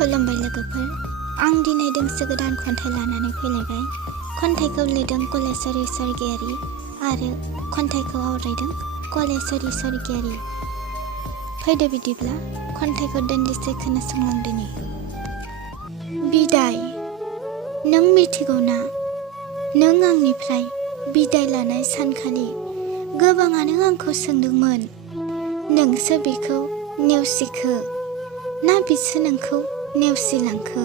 खुलुमबाय लोगोफोर, आं दिनै दोंसे गोदान खन्थाइ लानानै फैलायबाय। खन्थाइखौ लिरदों कलेश्वरी स्वर्गियारी आरो खन्थाइखौ आवरायदों कलेश्वरी स्वर्गियारी। फैदो बिदिब्ला खन्थाइखौ दान्दिसे खोनासंलांदोनि। बिदाय। नों मिथिगौ ना, नों आंनिफ्राय बिदाय लानाय सानखालि गोबाङानो आंखौ सोंदोंमोन, नोंसो बिखौ नेवसिखो ना बिसो नोंखौ नेवसिलांखो?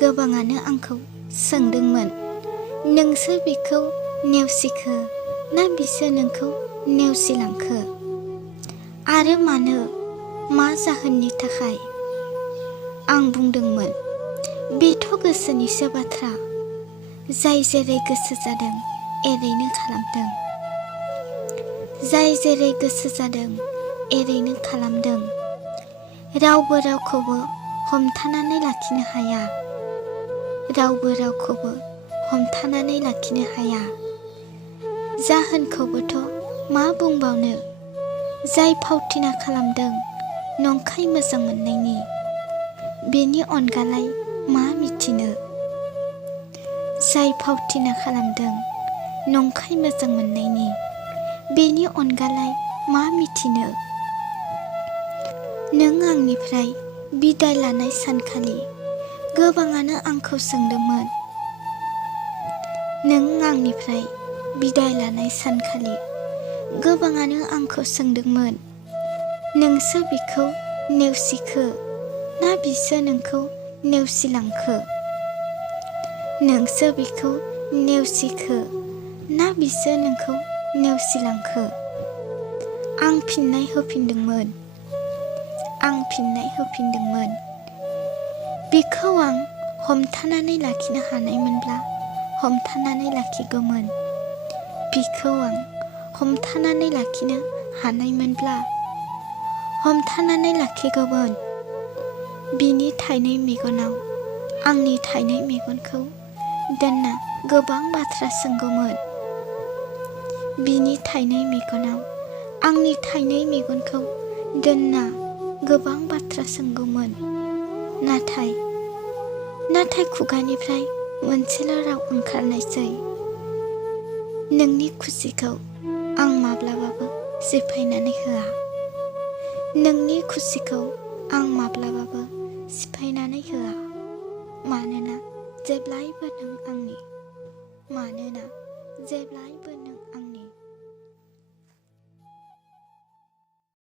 गोबाङानो आंखौ सोंदोंमोन, नोंसो बिखौ नेवसिखो ना बिसो नोंखौ नेवसिलांखो? आरो मानो, मा जाहोननि थाखाय? आं बुंदोंमोन, बेथ' गोसोनिसो बाथ्रा, जाय जेरै गोसो जादों एरैनो खालामदों। जाय जेरै गोसो जादों एरैनो खालामदों। रावबो रावखौबो हमथानानै लाखिनो हाया। रावबो रावखौबो हमथानानै लाखिनो हाया। जाहोनखौबोथ' मा बुंबावनो, जाय फावथिना खालामदों नंखाय मोजां मोननायनि, बेनि अनगालाय मा मिथिनो? जाय फावथिना खालामदों नंखाय मोजां मोननायनि, बेनि अनगालाय मा मिथिनो? नों आंनिफ्राय बिदाय लानाय सानखालि गोबाङानो आंखौ सोंदोंमोन। नों आंनिफ्राय बिदाय लानाय सानखालि गोबाङानो आंखौ सोंदोंमोन, नोंसो बिखौ नेवसिखो ना बिसो नोंखौ नेवसिलांखो? नोंसो बिखौ नेवसिखो ना बिसो नोंखौ नेवसिलांखो? आं फिननाय होफिनदोंमोन, बिखौ आं हमथानानै लाखिनो हानायमोनब्ला हमथानानै लाखिगौमोन। बिखौ आं हमथानानै लाखिनो हानायमोनब्ला हमथानानै लाखिगौमोन। बिनि थाइनै मेगनाव आंनि थाइनै मेगनखौ दोनना गोबां बाथ्रा सोंगौमोन। बिनि थाइनै मेगनाव आंनि थाइनै मेगनखौ दोनना गोबां बाथ्रा सोंगौमोन। नाथाय खुगानिफ्राय मोनसेल' राव ओंखारनायसै, नोंनि खुसिखौ आं माब्लाबाबो सिफायनानै होआ। नोंनि खुसिखौ आं माब्लाबाबो सिफायनानै होआ। मानोना जेब्लायबो नों आंनि। मानोना जेब्लायबो नों